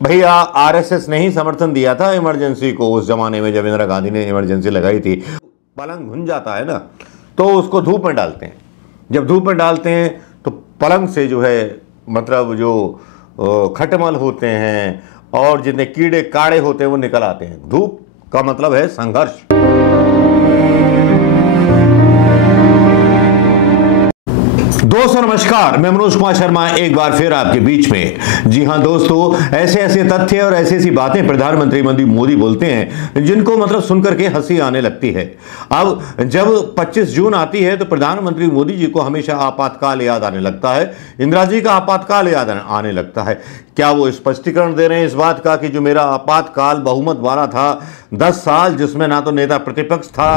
भैया आरएसएस ने ही समर्थन दिया था इमरजेंसी को उस जमाने में जब इंदिरा गांधी ने इमरजेंसी लगाई थी। पलंग घुन जाता है ना तो उसको धूप में डालते हैं। जब धूप में डालते हैं तो पलंग से जो है मतलब जो खटमल होते हैं और जितने कीड़े काड़े होते हैं वो निकल आते हैं। धूप का मतलब है संघर्ष। दोस्तों नमस्कार, मैं मनोज कुमार शर्मा एक बार फिर आपके बीच में। जी हां दोस्तों, ऐसे ऐसे तथ्य और ऐसी ऐसी बातें प्रधानमंत्री मोदी बोलते हैं जिनको मतलब सुनकर के हंसी आने लगती है। अब जब 25 जून आती है तो प्रधानमंत्री मोदी जी को हमेशा आपातकाल याद आने लगता है, इंदिरा जी का आपातकाल याद आने लगता है। क्या वो स्पष्टीकरण दे रहे हैं इस बात का कि जो मेरा आपातकाल बहुमत वाला था 10 साल, जिसमें ना तो नेता प्रतिपक्ष था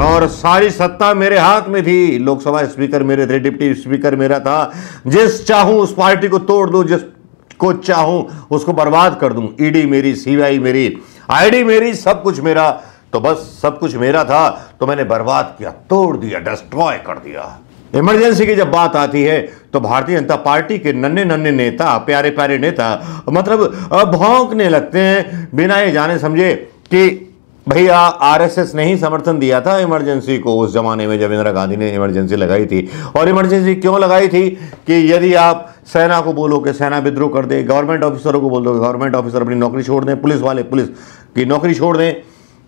और सारी सत्ता मेरे हाथ में थी, लोकसभा स्पीकर मेरे थे, डिप्टी स्पीकर मेरा था, जिस चाहूं उस पार्टी को तोड़ दूं, जिसको चाहूं उसको बर्बाद कर दूं, ईडी मेरी, सीबीआई मेरी, आईडी मेरी, सब कुछ मेरा, तो बस सब कुछ मेरा था तो मैंने बर्बाद किया, तोड़ दिया, डिस्ट्रॉय कर दिया। इमरजेंसी की जब बात आती है तो भारतीय जनता पार्टी के नन्हे नन्हे नेता, प्यारे प्यारे नेता मतलब भौंकने लगते हैं बिना ये जाने समझे कि भैया आरएसएस ने ही समर्थन दिया था इमरजेंसी को उस जमाने में जब इंदिरा गांधी ने इमरजेंसी लगाई थी। और इमरजेंसी क्यों लगाई थी कि यदि आप सेना को बोलो कि सेना विद्रोह कर दे, गवर्नमेंट ऑफिसरों को बोल दो गवर्नमेंट ऑफिसर अपनी नौकरी छोड़ दें, पुलिस वाले पुलिस की नौकरी छोड़ दें,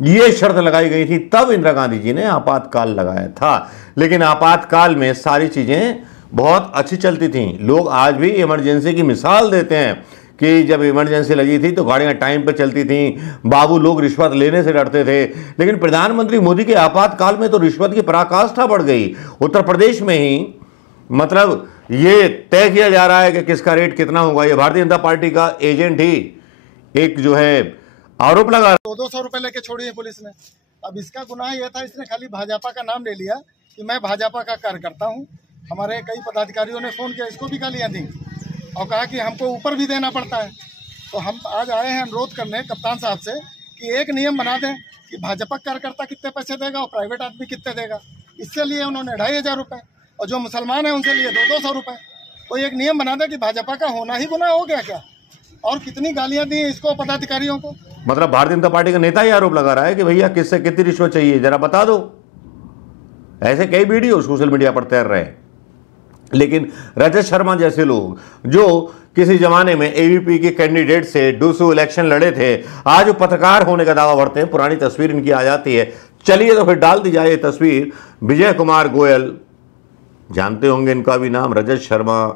ये शर्त लगाई गई थी। तब इंदिरा गांधी जी ने आपातकाल लगाया था। लेकिन आपातकाल में सारी चीजें बहुत अच्छी चलती थीं। लोग आज भी इमरजेंसी की मिसाल देते हैं कि जब इमरजेंसी लगी थी तो गाड़ियां टाइम पे चलती थीं, बाबू लोग रिश्वत लेने से डरते थे। लेकिन प्रधानमंत्री मोदी के आपातकाल में तो रिश्वत की पराकाष्ठा बढ़ गई। उत्तर प्रदेश में ही मतलब ये तय किया जा रहा है कि किसका रेट कितना होगा। ये भारतीय जनता पार्टी का एजेंट ही एक जो है आरोप लगा 200 रुपए लेके छोड़ी है पुलिस ने। अब इसका गुनाह यह था, इसने खाली भाजपा का नाम ले लिया कि मैं भाजपा का कार्यकर्ता हूँ। हमारे कई पदाधिकारियों ने फोन किया, इसको भी गालियाँ दी और कहा कि हमको ऊपर भी देना पड़ता है। तो हम आज आए हैं अनुरोध करने कप्तान साहब से कि एक नियम बना दें कि भाजपा कार्यकर्ता कितने पैसे देगा और प्राइवेट आदमी कितने देगा। इससे लिए उन्होंने 2500 रुपये और जो मुसलमान है उनसे लिए 200 रुपये। तो एक नियम बना दें कि भाजपा का होना ही गुनाह हो गया क्या। और कितनी गालियाँ दी इसको पदाधिकारियों को। मतलब भारतीय जनता पार्टी का नेता ही आरोप लगा रहा है कि भैया किससे कितनी रिश्वत चाहिए जरा बता दो। ऐसे कई वीडियो सोशल मीडिया पर तैर रहे हैं। लेकिन रजत शर्मा जैसे लोग जो किसी जमाने में एबीपी के कैंडिडेट से 200 इलेक्शन लड़े थे, आज वो पत्रकार होने का दावा भरते हैं। पुरानी तस्वीर इनकी आ जाती है। चलिए तो फिर डाल दी जाए ये तस्वीर। विजय कुमार गोयल, जानते होंगे इनका भी नाम, रजत शर्मा,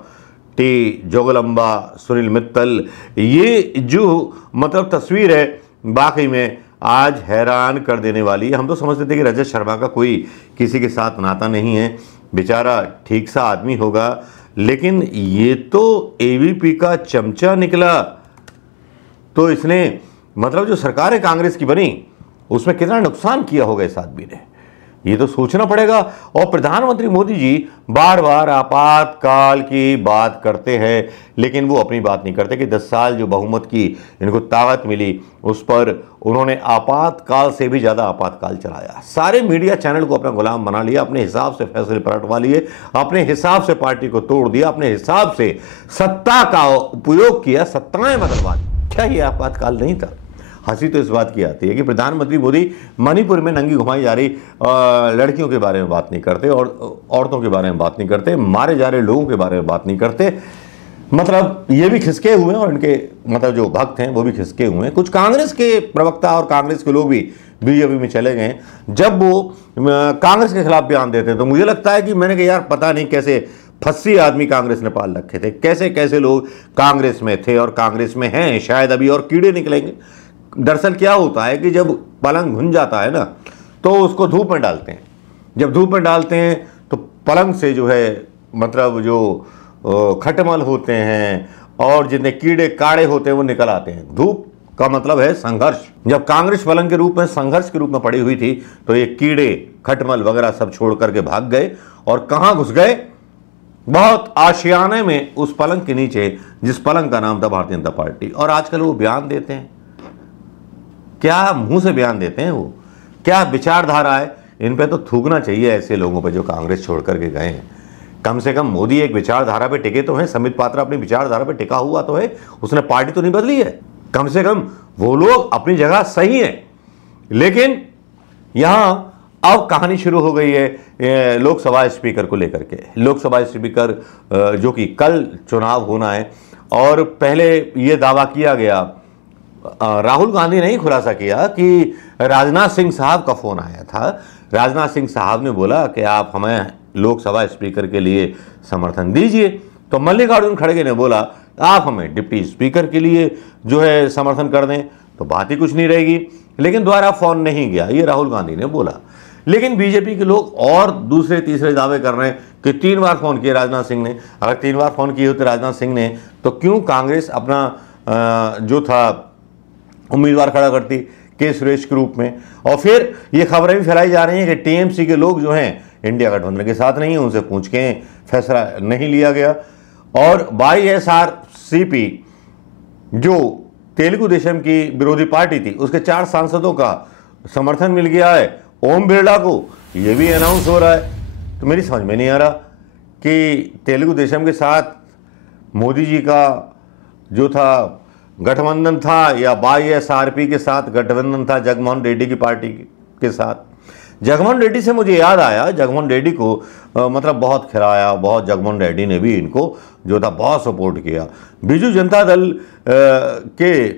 टी जोगलंबा, सुनील मित्तल, ये जो मतलब तस्वीर है बाकी में आज हैरान कर देने वाली है। हम तो समझते थे कि रजत शर्मा का कोई किसी के साथ नाता नहीं है, बेचारा ठीक सा आदमी होगा, लेकिन ये तो एबीपी का चमचा निकला। तो इसने मतलब जो सरकार है कांग्रेस की बनी उसमें कितना नुकसान किया होगा इस आदमी ने, ये तो सोचना पड़ेगा। और प्रधानमंत्री मोदी जी बार बार आपातकाल की बात करते हैं, लेकिन वो अपनी बात नहीं करते कि 10 साल जो बहुमत की इनको ताकत मिली उस पर उन्होंने आपातकाल से भी ज़्यादा आपातकाल चलाया। सारे मीडिया चैनल को अपना गुलाम बना लिया, अपने हिसाब से फैसले पलटवा लिए, अपने हिसाब से पार्टी को तोड़ दिया, अपने हिसाब से सत्ता का उपयोग किया, सत्ताएं बदलवा दी। क्या ये आपातकाल नहीं था? हंसी तो इस बात की आती है कि प्रधानमंत्री मोदी मणिपुर में नंगी घुमाई जा रही लड़कियों के बारे में बात नहीं करते और औरतों के बारे में बात नहीं करते, मारे जा रहे लोगों के बारे में बात नहीं करते। मतलब ये भी खिसके हुए हैं और इनके मतलब जो भक्त हैं वो भी खिसके हुए हैं। कुछ कांग्रेस के प्रवक्ता और कांग्रेस के लोग भी बीजेपी में चले गए। जब वो कांग्रेस के खिलाफ बयान देते हैं तो मुझे लगता है कि मैंने कहा यार पता नहीं कैसे फस्सी आदमी कांग्रेस ने पाल रखे थे, कैसे कैसे लोग कांग्रेस में थे और कांग्रेस में हैं, शायद अभी और कीड़े निकलेंगे। दरअसल क्या होता है कि जब पलंग घुन जाता है ना तो उसको धूप में डालते हैं। जब धूप में डालते हैं तो पलंग से जो है मतलब जो खटमल होते हैं और जितने कीड़े काड़े होते हैं वो निकल आते हैं। धूप का मतलब है संघर्ष। जब कांग्रेस पलंग के रूप में संघर्ष के रूप में पड़ी हुई थी तो ये कीड़े खटमल वगैरह सब छोड़ करके भाग गए और कहाँ घुस गए? बहुत आशियाने में, उस पलंग के नीचे जिस पलंग का नाम था भारतीय जनता पार्टी। और आजकल वो बयान देते हैं, क्या मुंह से बयान देते हैं, वो क्या विचारधारा है। इन पे तो थूकना चाहिए ऐसे लोगों पे जो कांग्रेस छोड़ करके गए हैं। कम से कम मोदी एक विचारधारा पे टिके तो हैं, संबित पात्रा अपनी विचारधारा पे टिका हुआ तो है, उसने पार्टी तो नहीं बदली है। कम से कम वो लोग अपनी जगह सही हैं। लेकिन यहां अब कहानी शुरू हो गई है लोकसभा स्पीकर को लेकर के। लोकसभा स्पीकर जो कि कल चुनाव होना है, और पहले ये दावा किया गया, राहुल गांधी ने ही खुलासा किया कि राजनाथ सिंह साहब का फोन आया था। राजनाथ सिंह साहब ने बोला कि आप हमें लोकसभा स्पीकर के लिए समर्थन दीजिए। तो मल्लिकार्जुन खड़गे ने बोला आप हमें डिप्टी स्पीकर के लिए जो है समर्थन कर दें, तो बात ही कुछ नहीं रहेगी। लेकिन दोबारा फोन नहीं गया, ये राहुल गांधी ने बोला। लेकिन बीजेपी के लोग और दूसरे तीसरे दावे कर रहे हैं कि 3 बार फोन किए राजनाथ सिंह ने। अगर 3 बार फोन किए होते राजनाथ सिंह ने, तो क्यों कांग्रेस अपना जो था उम्मीदवार खड़ा करती के सुरेश के रूप में। और फिर ये खबरें भी फैलाई जा रही हैं कि टीएमसी के लोग जो हैं इंडिया गठबंधन के साथ नहीं है, उनसे पूछ के फैसला नहीं लिया गया। और YSRCP जो तेलुगु देशम की विरोधी पार्टी थी, उसके 4 सांसदों का समर्थन मिल गया है ओम बिरला को, ये भी अनाउंस हो रहा है। तो मेरी समझ में नहीं आ रहा कि तेलुगु देशम के साथ मोदी जी का जो था गठबंधन था या YSRP के साथ गठबंधन था जगनमोहन रेड्डी की पार्टी के साथ। जगनमोहन रेड्डी से मुझे याद आया, जगनमोहन रेड्डी को मतलब बहुत खिलाया, बहुत जगनमोहन रेड्डी ने भी इनको जो था बहुत सपोर्ट किया। बीजू जनता दल के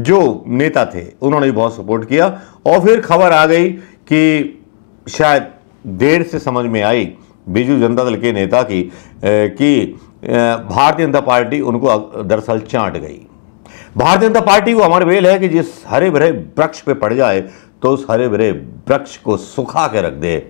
जो नेता थे उन्होंने भी बहुत सपोर्ट किया। और फिर खबर आ गई कि शायद देर से समझ में आई बीजू जनता दल के नेता की कि भारतीय जनता पार्टी उनको दरअसल चाट गई। भारतीय जनता पार्टी को अमर वेल है कि जिस हरे भरे वृक्ष पे पड़ जाए तो उस हरे भरे वृक्ष को सुखा के रख दे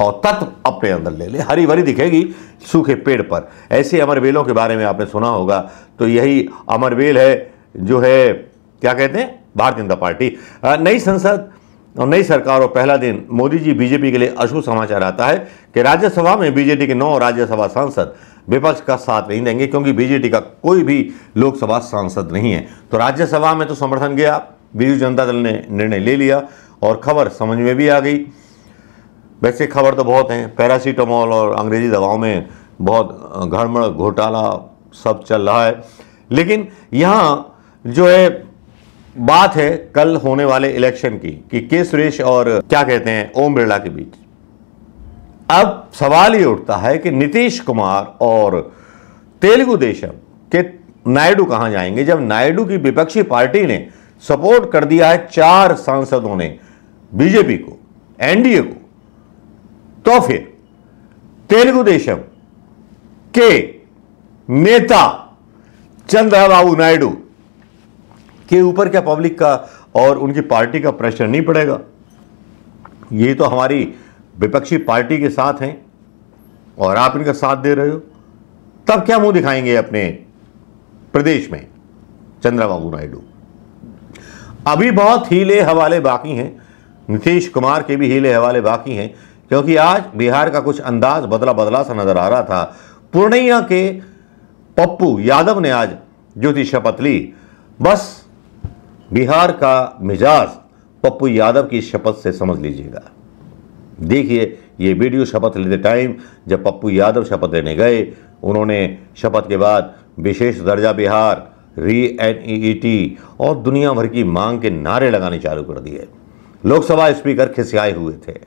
और तत्व अपने अंदर ले ले, हरी भरी दिखेगी सूखे पेड़ पर। ऐसे अमरवेलों के बारे में आपने सुना होगा। तो यही अमरवेल है जो है क्या कहते हैं भारतीय जनता पार्टी। नई संसद और नई सरकार और पहला दिन मोदी जी बीजेपी के लिए अशुभ समाचार आता है कि राज्यसभा में बीजेपी के 9 राज्यसभा सांसद विपक्ष का साथ नहीं देंगे, क्योंकि बीजेपी का कोई भी लोकसभा सांसद नहीं है। तो राज्यसभा में तो समर्थन गया, बीजू जनता दल ने निर्णय ले लिया और खबर समझ में भी आ गई। वैसे खबर तो बहुत हैं, पैरासीटामोल और अंग्रेजी दवाओं में बहुत गड़बड़ घोटाला सब चल रहा है। लेकिन यहाँ जो है बात है कल होने वाले इलेक्शन की कि के सुरेश और क्या कहते हैं ओम बिरला के बीच। अब सवाल ये उठता है कि नीतीश कुमार और तेलुगु देशम के नायडू कहां जाएंगे, जब नायडू की विपक्षी पार्टी ने सपोर्ट कर दिया है 4 सांसदों ने बीजेपी को, एनडीए को। तो फिर तेलुगु देशम के नेता चंद्रबाबू नायडू के ऊपर क्या पब्लिक का और उनकी पार्टी का प्रेशर नहीं पड़ेगा? ये तो हमारी विपक्षी पार्टी के साथ हैं और आप इनका साथ दे रहे हो, तब क्या मुंह दिखाएंगे अपने प्रदेश में चंद्रबाबू नायडू? अभी बहुत हीले हवाले बाकी हैं, नीतीश कुमार के भी हीले हवाले बाकी हैं, क्योंकि आज बिहार का कुछ अंदाज बदला बदला सा नजर आ रहा था। पूर्णिया के पप्पू यादव ने आज जो थी शपथ ली, बस बिहार का मिजाज पप्पू यादव की शपथ से समझ लीजिएगा। देखिए ये वीडियो शपथ लेते टाइम जब पप्पू यादव शपथ लेने गए, उन्होंने शपथ के बाद विशेष दर्जा बिहार, री-NEET और दुनिया भर की मांग के नारे लगाने चालू कर दिए। लोकसभा स्पीकर खिसियाए हुए थे।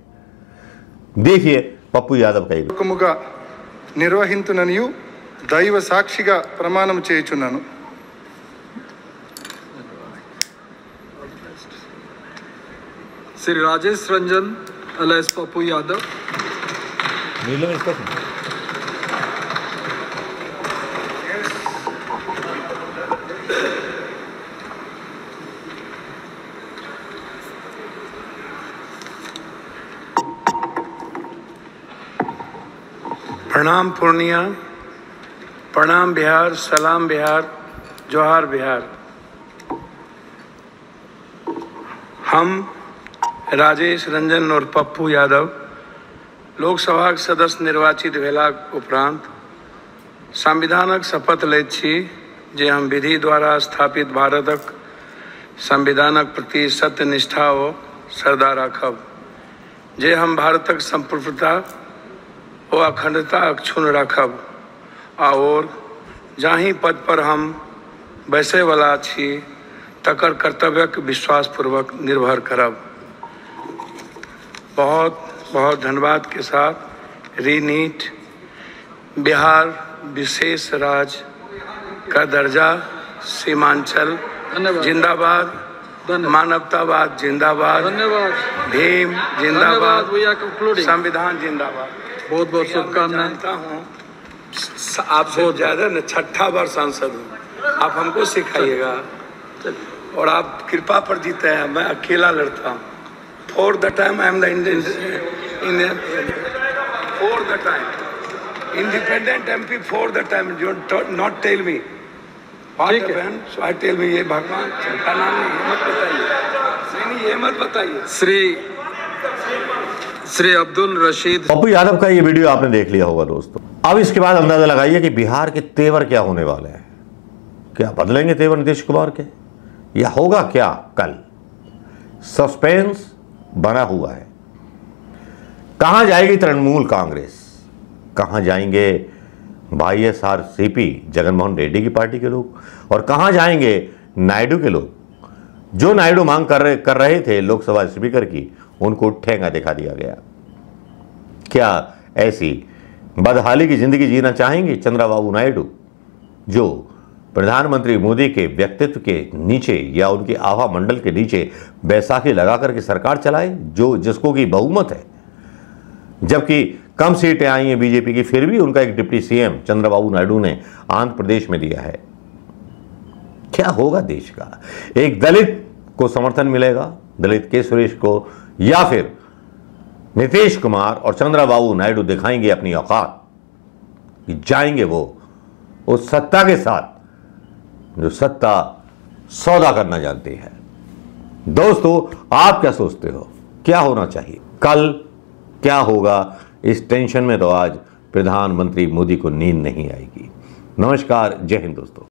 देखिए पप्पू यादव का निर्वहिंतुननियु दैव साक्षिगा प्रमाणम చేయుచున్నాను। श्री राजेश रंजन alias पप्पू यादव। प्रणाम पूर्णिया, प्रणाम बिहार, सलाम बिहार, जोहार बिहार। हम राजेश रंजन और पप्पू यादव लोकसभा सदस्य निर्वाचित भेलाक उपरांत संविधानक शपथ लैत छी जे हम विधि द्वारा स्थापित भारतक संविधानक प्रति सत्यनिष्ठा ओ श्रद्धा राखब, जे हम भारतक संप्रभुता ओ अखंडता अक्षुण्ण राखब, और जाहि पद पर हम बैसे वाला छी तकर कर्तव्यक विश्वासपूर्वक निर्भर करब। बहुत बहुत धन्यवाद के साथ रीनीट बिहार विशेष राज्य का दर्जा सीमांचल जिंदाबाद, मानवतावाद जिंदाबाद, धन्यवाद, भीम जिंदाबाद, धन्यवाद, संविधान जिंदाबाद। बहुत बहुत शुभकामनाएं। जानता हूँ आपसे ज्यादा न 6ठा बार सांसद हूँ, आप हमको सिखाइएगा और आप कृपा पर जीते हैं। मैं अकेला लड़ता हूँ। For the time I am the Indian for the time independent MP for the time. Not tell me ठीक है। सो आई टेल मी ये भगवान का नाम नहीं, ये मत बताइए, नहीं ये मत बताइए। श्री अब्दुल रशीद पप्पू यादव का ये वीडियो आपने देख लिया होगा दोस्तों। अब इसके बाद अंदाजा लगाइए कि बिहार के तेवर क्या होने वाले हैं। क्या बदलेंगे तेवर नीतीश कुमार के, या होगा क्या कल? सस्पेंस बना हुआ है। कहां जाएगी तृणमूल कांग्रेस, कहां जाएंगे YSRCP जगनमोहन रेड्डी की पार्टी के लोग, और कहां जाएंगे नायडू के लोग? जो नायडू मांग कर रहे थे लोकसभा स्पीकर की, उनको ठेंगा दिखा दिया गया। क्या ऐसी बदहाली की जिंदगी जीना चाहेंगे चंद्रबाबू नायडू, जो प्रधानमंत्री मोदी के व्यक्तित्व के नीचे या उनके आभा मंडल के नीचे बैसाखी लगा करके सरकार चलाए, जो जिसको की बहुमत है, जबकि कम सीटें आई हैं बीजेपी की, फिर भी उनका एक डिप्टी सीएम चंद्रबाबू नायडू ने आंध्र प्रदेश में दिया है? क्या होगा देश का? एक दलित को समर्थन मिलेगा, दलित के सुरेश को, या फिर नीतीश कुमार और चंद्रबाबू नायडू दिखाएंगे अपनी औकात कि जाएंगे वो उस सत्ता के साथ जो सत्ता सौदा करना जानती है? दोस्तों, आप क्या सोचते हो, क्या होना चाहिए कल, क्या होगा? इस टेंशन में तो आज प्रधानमंत्री मोदी को नींद नहीं आएगी। नमस्कार, जय हिंद दोस्तों।